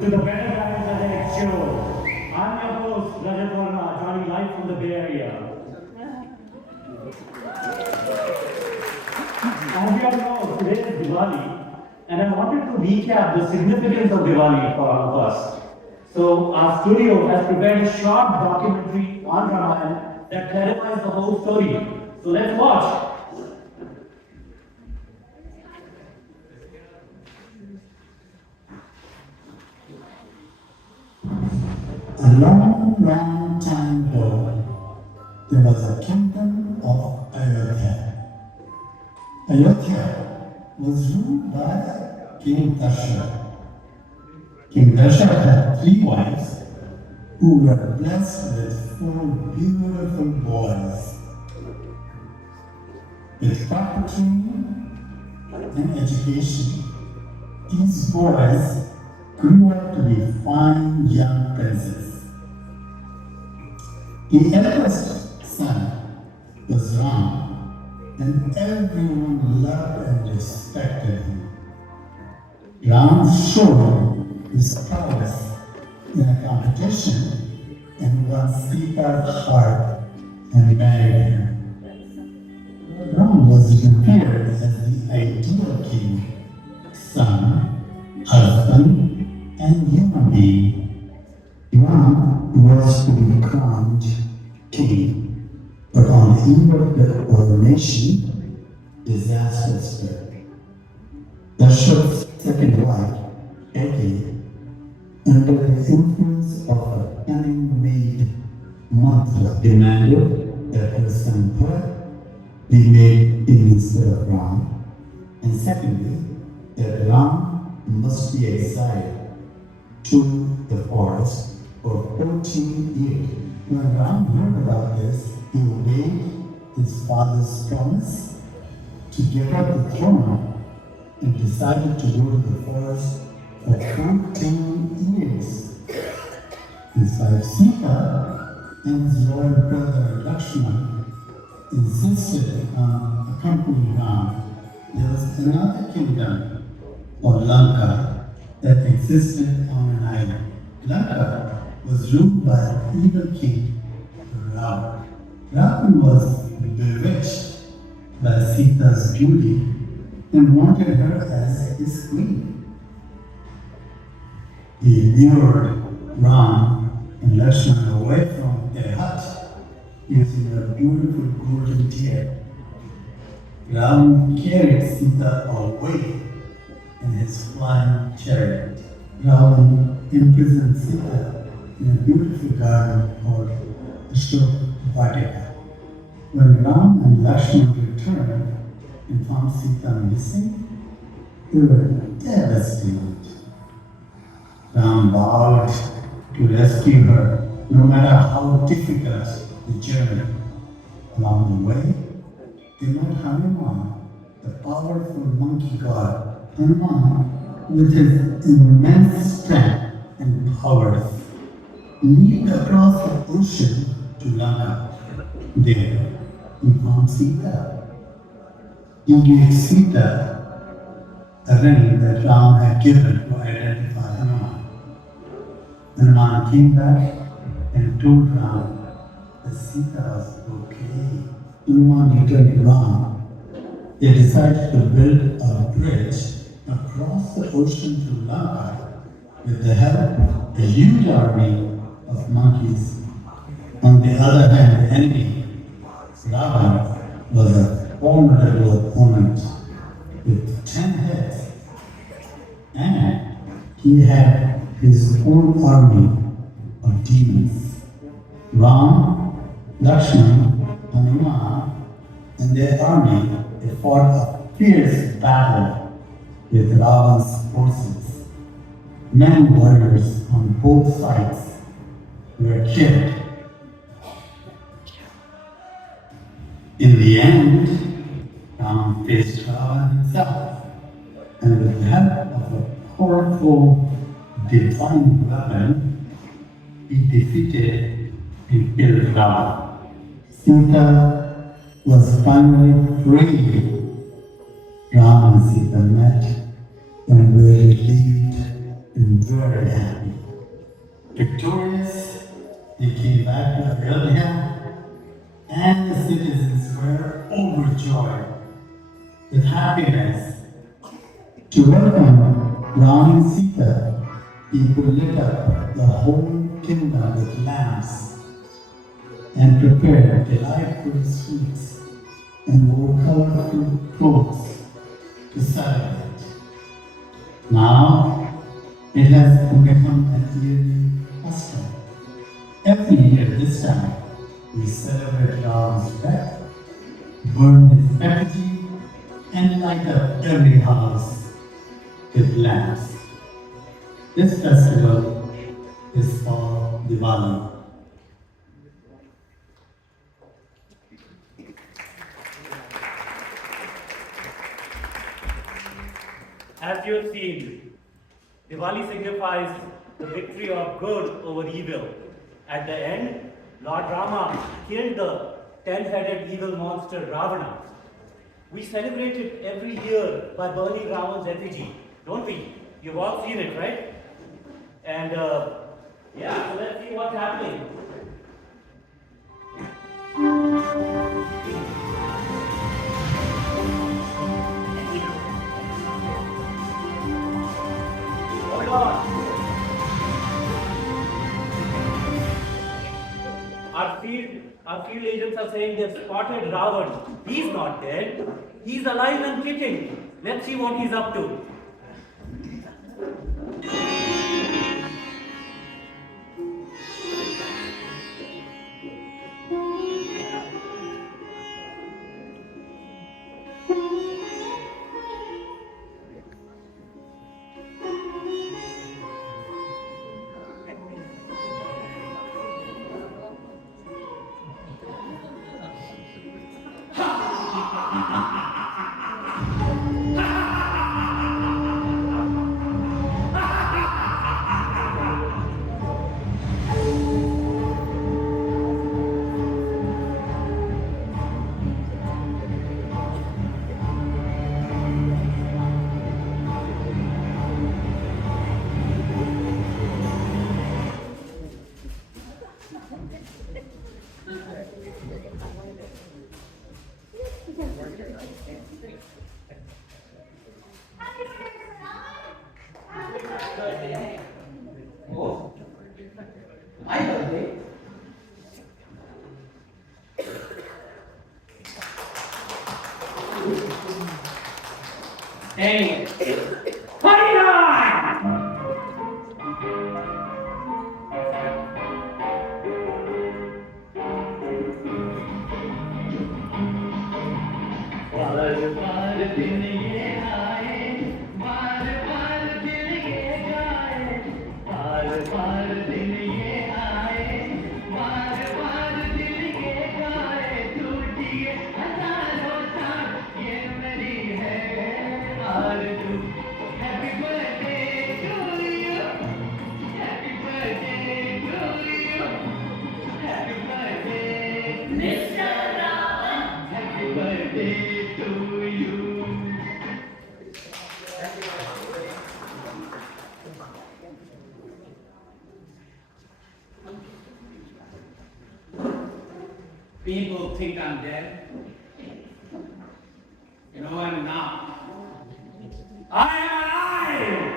To the Better Balance Aesthetic Show. I'm your host, Rajat Verma, joining live from the Bay Area. As you all know, today is Diwali, and I wanted to recap the significance of Diwali for all of us. So, our studio has prepared a short documentary on Ravan that clarifies the whole story. So, let's watch. A long, long time ago, there was a kingdom of Ayodhya. Ayodhya was ruled by King Dasharatha. King Dasharatha had 3 wives who were blessed with 4 beautiful boys. With proper training and education, these boys grew up to be fine young princes. The eldest son was Ram, and everyone loved and respected him. Ram showed his prowess in a competition and won Sita's heart and married her. Ram was revered as the ideal king, son, husband, and human being. Ram was to be crowned king, but on the eve of the coronation, disaster struck. Dasharatha's second wife, Eti, under the influence of a cunning maid, Mantra, demanded that her son Bharat be made king instead of Ram, and secondly, that Ram must be exiled to the forest for 14 years. When Ram heard about this, he obeyed his father's promise to give up the throne and decided to go to the forest for 14 years. His wife Sita and his loyal brother Lakshmana insisted on accompanying Ram. There was another kingdom, or Lanka, that existed on an island. Lanka was ruled by an evil king, Ravan. Ravan was bewitched by Sita's beauty and wanted her as his queen. He lured Ram and Lakshmana away from their hut using a beautiful golden deer. Ram carried Sita away in his flying chariot. Ravan imprisoned Sita in a beautiful garden called Vatika. When Ram and Lakshmana returned and found Sita missing, they were devastated. Ram vowed to rescue her no matter how difficult the journey. Along the way, they met Hanuman, the powerful monkey god. Hanuman, with his immense strength and powers, leaped across the ocean to Lanka. There, he found Sita. He gave Sita a ring that Ram had given to identify Hanuman. Hanuman came back and told Ram that Sita was okay. Hanuman returned to Ram. They decided to build a bridge across the ocean to Lanka with the help of a huge army of monkeys. On the other hand, the enemy, Ravan, was a formidable opponent with 10 heads, and he had his own army of demons. Ram, Lakshmana, Hanuman, and their army, they fought a fierce battle with Ravan's forces. Many warriors on both sides were killed. In the end, Ram faced Ravan himself, and with the help of a powerful divine weapon, he defeated and killed Ravan. Sita was finally free. Ram and Sita met and were relieved and very happy. Victorious, they came back to Ayodhya, and the citizens were overjoyed with happiness. To welcome Ram and Sita, people lit up the whole kingdom with lamps and prepared delightful sweets and wore colorful clothes to celebrate. Now it has become an yearly custom. Every year this time, we celebrate Ram's death, burn his effigy, and light up every house with lamps. This festival is called Diwali. As you have seen, Diwali signifies the victory of good over evil. At the end, Lord Rama killed the 10-headed evil monster Ravana. We celebrate it every year by burning Ravan's effigy, don't we? You've all seen it, right? And yeah, so let's see what's happening. Hold on. Our field agents are saying they've spotted Ravan. He's not dead. He's alive and kicking. Let's see what he's up to. Oh, my birthday? Anyway, party time! बार बार दिन ये आए, बार बार दिन ये जाए, बार बार दिन ये आए, बार बार दिन ये जाए, टूटिए हजारों साथ ये मेरी है आरज़ू। Happy birthday to you, happy birthday to you, happy birthday, Mr. Ravan, happy birthday to you. People think I'm dead. You know I'm not. I am alive!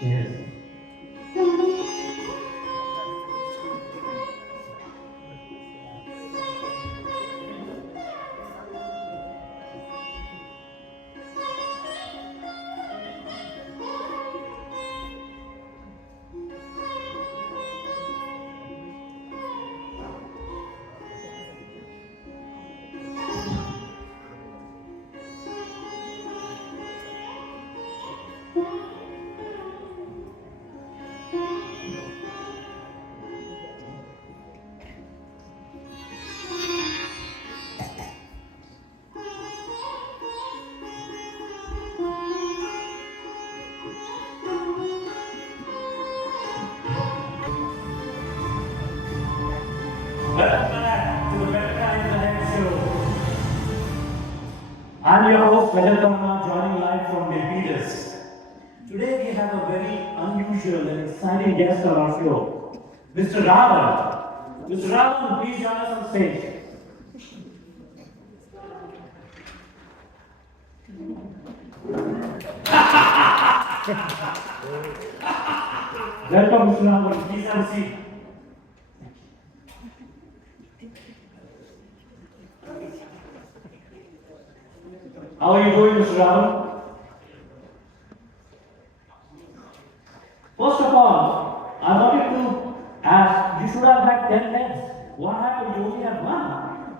Cheers. Welcome back to the Better Times Ahead show. I'm your host, Brahma, joining live from Milpitas. Today we have a very unusual and exciting guest on our show, Mr. Ravan. Mr. Ravan, please join us on stage. Welcome, Mr. Ravan. Please have a seat. How are you doing, Mr. Ravan? First of all, I wanted to ask, you should have had 10 heads. What happened? You only have one.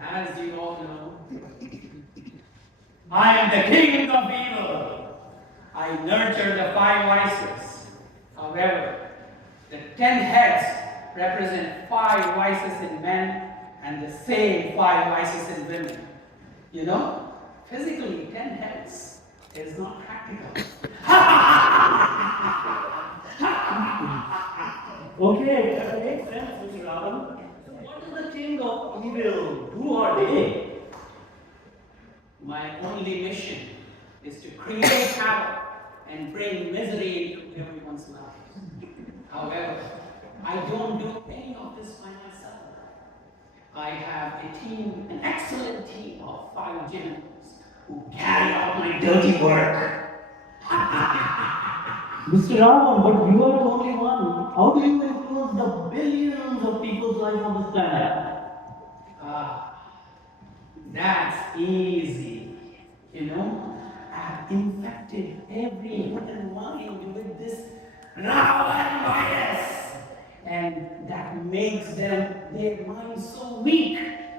As you all know, I am the king of evil. I nurture the five vices. However, the 10 heads represent five vices in men and the same five vices in women. You know, physically 10 heads is not practical. Okay, that makes sense, Mr. Ravan. So what does the king of evil do all day? My only mission is to create havoc and bring misery into everyone's life. However, I don't do any of this by myself. I have a team, an excellent team of 5 generals who carry out my dirty work. Mr. Ravan, but you are the only one. How do you influence the billions of people's life on this planet? That's easy. You know, I've infected every human mind with this Ravan virus. And that makes their minds so weak.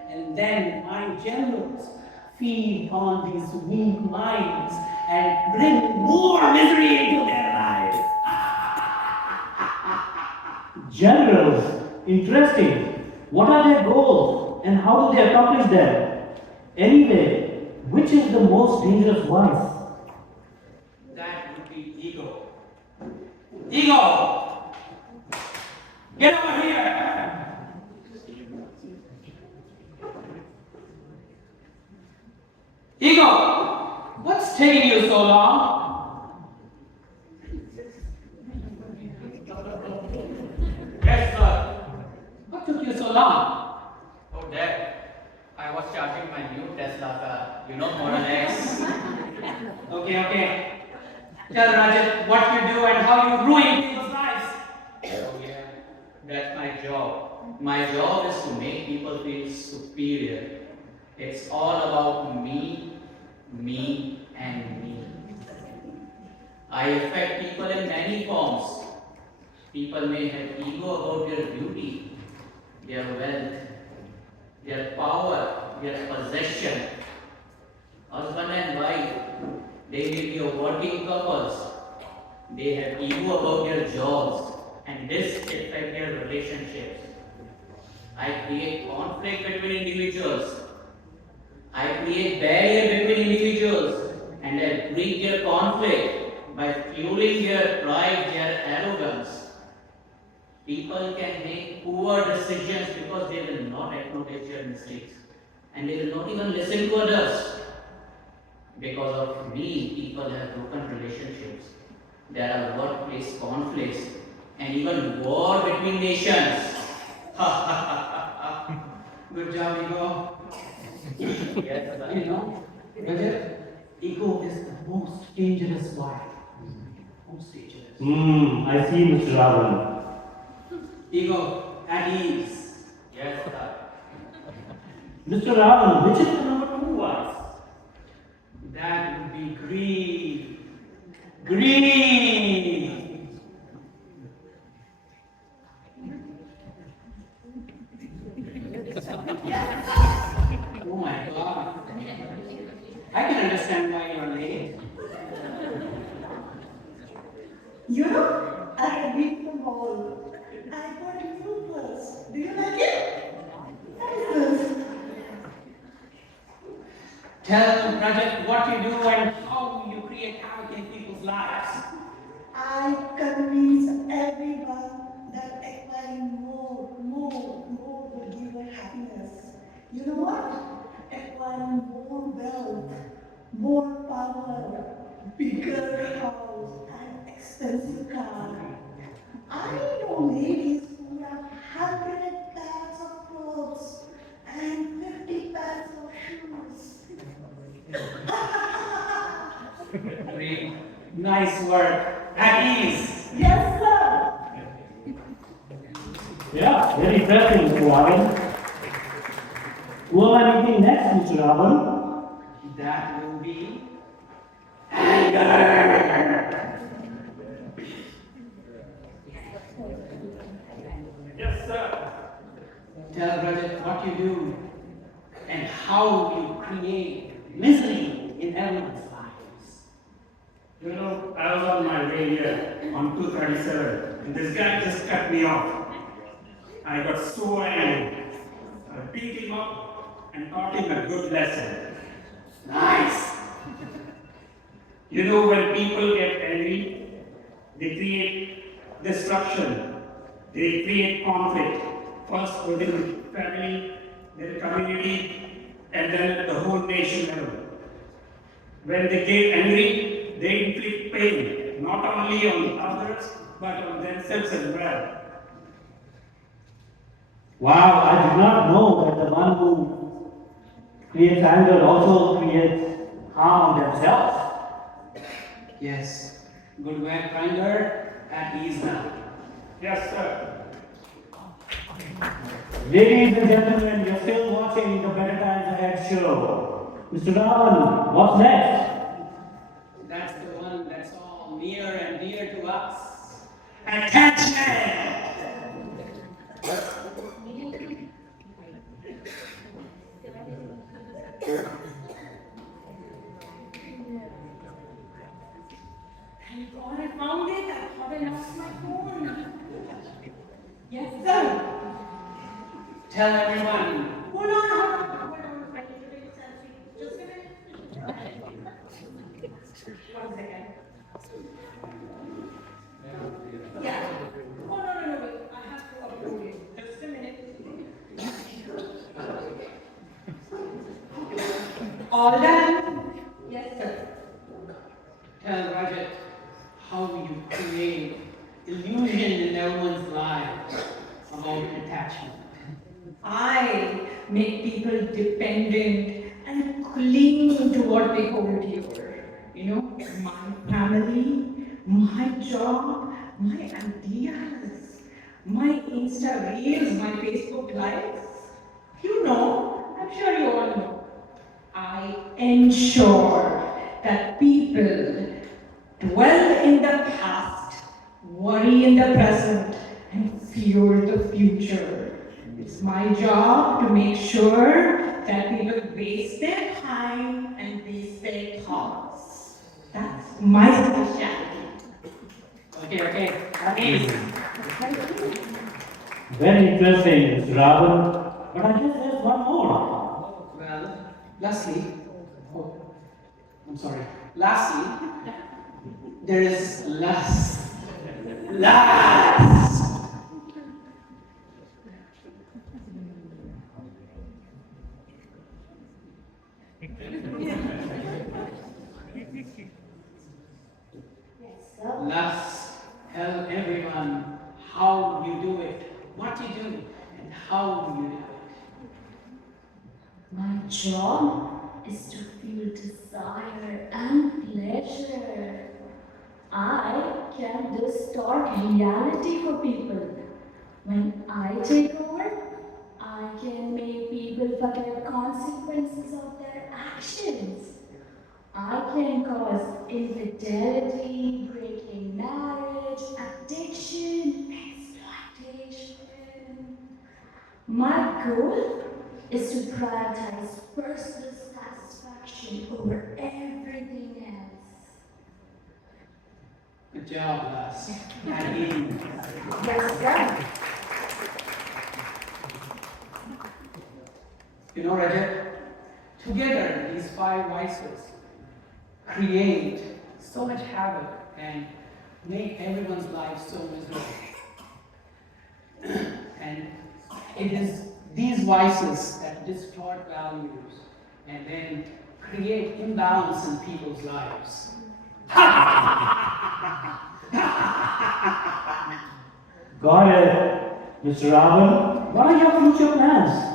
And then my generals feed on these weak minds and bring more misery into their lives. Generals, interesting. What are their goals and how do they accomplish them? Anyway, which is the most dangerous vice? That would be ego. Ego! Get over here! Ego! What's taking you so long? Yes, sir. What took you so long? Oh, Dad, I was charging my new Tesla car, Model X. Okay. Tell Rajat what you do and how you ruin people's lives. Oh, yeah, that's my job. My job is to make people feel superior. It's all about me, and me. I affect people in many forms. People may have ego about their beauty, their wealth, their power, their possession. Husband and wife, they may be working couples. They have ego about their jobs, and this affects their relationships. I create conflict between individuals. I create barrier between individuals, and I break their conflict by fueling their pride, their arrogance. People can make poor decisions because they will not acknowledge their mistakes, and they will not even listen to others. Because of me, people have broken relationships. There are workplace conflicts and even war between nations. Good job, Ego. Yes, You know, Rajat, ego is the most dangerous wife. Most dangerous. I see, Mr. Ravan. Ego, at ease. yes, sir. Mr. Ravan, which is the number 2 vice? That would be greed. Greed! Oh my God. I can understand why you're late. You know, I have been to the mall. I got a new purse. Do you like it? What is this? Tell Rajat what you do and how you create havoc in people's lives. I convince everyone that acquiring more You know what? Acquiring more wealth, more power, bigger house, and expensive car. I know ladies who have 100 pairs of clothes and 50 pairs of shoes. Great. Nice work. At ease. Yes, sir. Yeah, very interesting, Mr. Ravan. Who am I meeting next, Mr. Ravan? That will be Yes, sir. tell Rajat what you do and how you create misery in everyone's lives. You know, I was on my way here on 237, and this guy just cut me off. I got so angry. I beat him up and taught him a good lesson. Nice. You know, when people get angry, they create destruction, they create conflict, first within family, then community, and then at the whole nation level. When they get angry, they inflict pain, not only on others, but on themselves as well. Wow, I did not know that the one who creates anger also creates harm on themselves. Yes. Good work, Grinder. At ease now. Yes, sir. Ladies and gentlemen, you're still watching the Better Times Ahead show. Mr. Ravan, what's next? That's the one that's all near and dear to us. Attachment! Thank God I found it. I thought I lost my phone. Yes, sir. Tell everyone. Hold on, hold on, hold on. I need to take a selfie. Just a minute. 1 second. Yeah. Oh, no, wait. I have to upload it. Just a minute. All done? Yes, sir. Tell Rajat how you create illusion in everyone's lives about attachment. I make people dependent and cling to what they hold dear. You know, my family, my job, my ideas, my Insta reels, my Facebook likes. You know, I'm sure you all know. I ensure that people dwell in the past, worry in the present, and fear the future. It's my job to make sure that people waste their time and waste their thoughts. That's my specialty. Okay. At ease. Very interesting, Mr. Ravan. But I guess there's one more. Well, lastly, I'm sorry. Lastly, there is lust. Lust! Lust. Tell everyone how you do it, what you do, and how you do it. My job is to feel desire and pleasure. I can distort reality for people. When I take over, I can make people forget consequences of their actions. I can cause infidelity, breaking marriage, addiction, exploitation. My goal is to prioritize personal satisfaction over everything else. Good job, Lust. At ease. Yes, sir. You know, Rajat, together these 5 vices create so much havoc and make everyone's life so miserable. And it is these vices that distort values and then create imbalance in people's lives. Got it. Mr. Ravan, what are your future plans?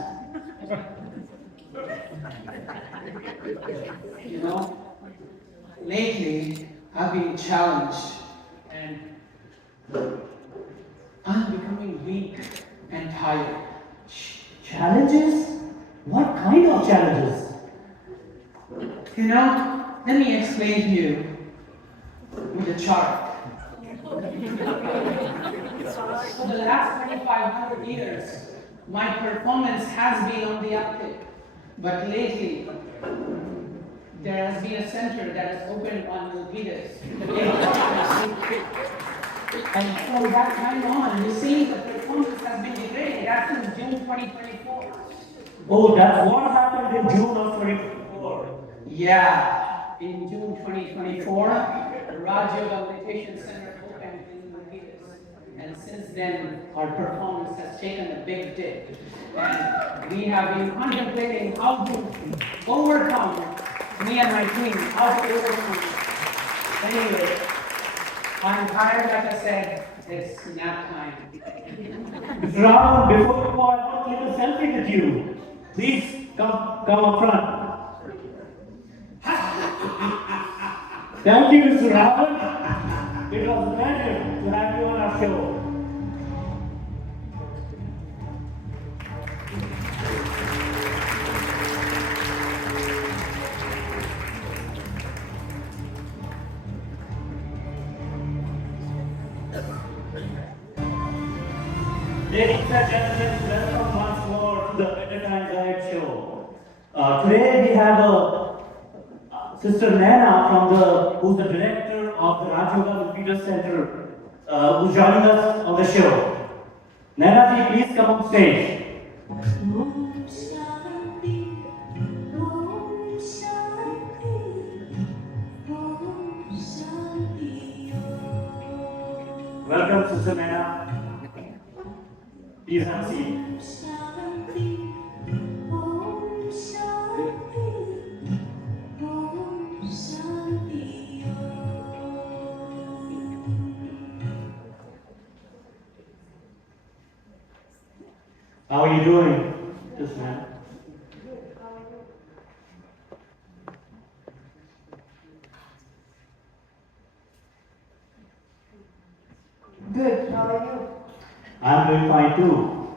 You know, lately I've been challenged and I'm becoming weak and tired. Challenges? What kind of challenges? You know, let me explain to you with a chart. For the last 2,500 years, my performance has been on the uptick. But lately, there has been a center that has opened on Milpitas. And from that time on, you see the performance has been degrading. That's since June 2024. Oh, that's what happened in June of 2024. Yeah, in June 2024, the Raj Yoga Meditation Center opened in Milpitas. And since then, our performance has taken a big dip. And we have been contemplating how to overcome, me and my team, how to overcome. Anyway, I'm tired, like I said, it's nap time. Mr. Ravan, before you go, I want to take a selfie with you. Please come up front. Thank you, Mr. Ravan. It was a pleasure to have you on our show. Ladies and gentlemen, welcome once more to the Better Time Guide show. Today we have Sister Naina who's the director of the Raj Yoga Milpitas Center, who's joining us on the show. Naina ji, please come on stage. Om Shanti, Om Shanti, Om Shanti, Om. Welcome, Sister Naina. Please have a seat. Om Shanti, Om Shanti, Om Shanti, Om. How are you doing, Sister Naina? Good, how are you? I'm doing fine too.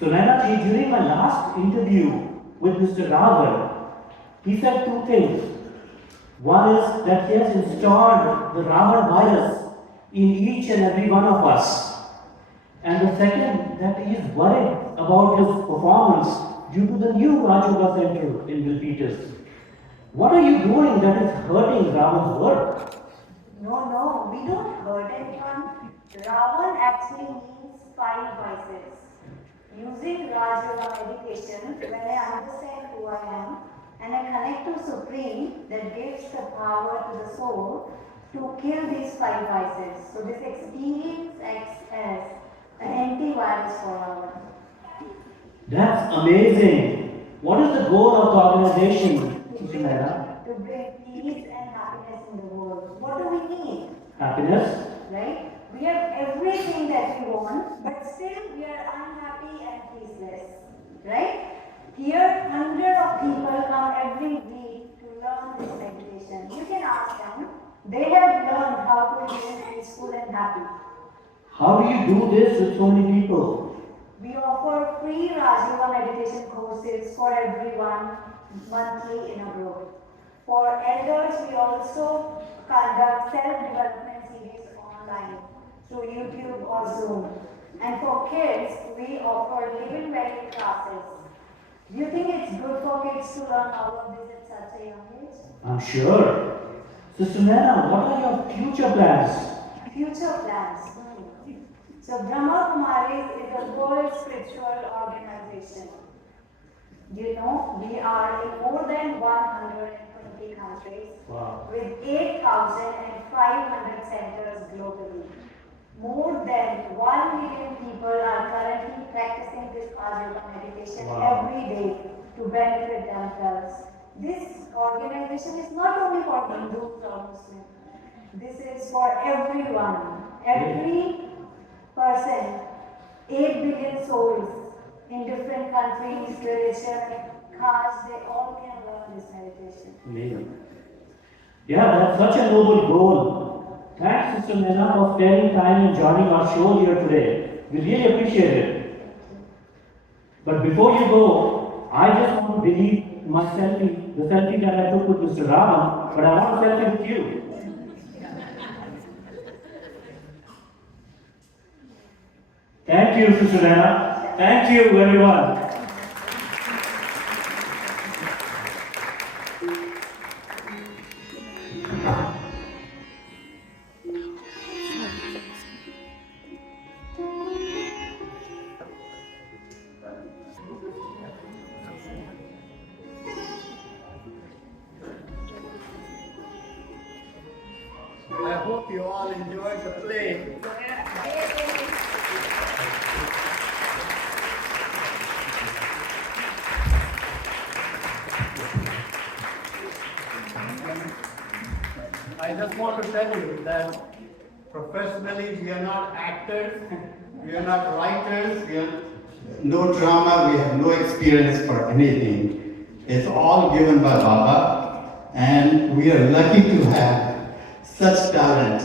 So Naina ji, during my last interview with Mr. Ravan, he said two things. One is that he has installed the Ravan virus in each and every one of us. And the second, that he is worried about his performance due to the new Raj Yoga Center in Milpitas. What are you doing that is hurting Ravan's work? No, we don't hurt anyone. Ravan actually means 5 vices. Using Raj Yoga meditation, when I understand who I am and I connect to Supreme that gives the power to the soul to kill these 5 vices. So this experience acts as an antivirus for Ravan. That's amazing. What is the goal of the organization, Sister Naina? To bring peace and happiness in the world. What do we need? Happiness? Right? We have everything that we want, but still we are unhappy and peaceless. Right? Here, hundreds of people come every week to learn this meditation. You can ask them. They have learned how to live peaceful and happy. How do you do this with so many people? We offer free Raj Yoga meditation courses for everyone monthly in a group. For elders, we also conduct self-development series online through YouTube or Zoom. And for kids, we offer live-in wedding classes. Do you think it's good for kids to learn all of this at such a young age? I'm sure. Sister Naina, what are your future plans? Future plans. So Brahma Kumaris is a world spiritual organization. You know, we are in more than 120 countries Wow. with 8,500 centers globally. More than 1 million people are currently practicing this Yoga meditation Wow. every day to benefit themselves. This organization is not only for Hindus or Muslims. This is for everyone. Every person, 8 billion souls in different countries, religion, castes, they all can learn this meditation. Amazing. Yeah, that's such a noble goal. Thanks, Sister Nena, for sparing time and joining our show here today. We really appreciate it. But before you go, I just want to delete my selfie, the selfie that I took with Mr. Ravan, but I want a selfie with you. Thank you, Sister Nena. Thank you, everyone. I hope you all enjoyed the play. I just want to tell you that professionally we are not actors, we are not writers, we are no drama, we have no experience for anything. It's all given by Baba, and we are lucky to have such talent,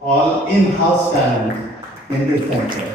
all in-house talent in this center.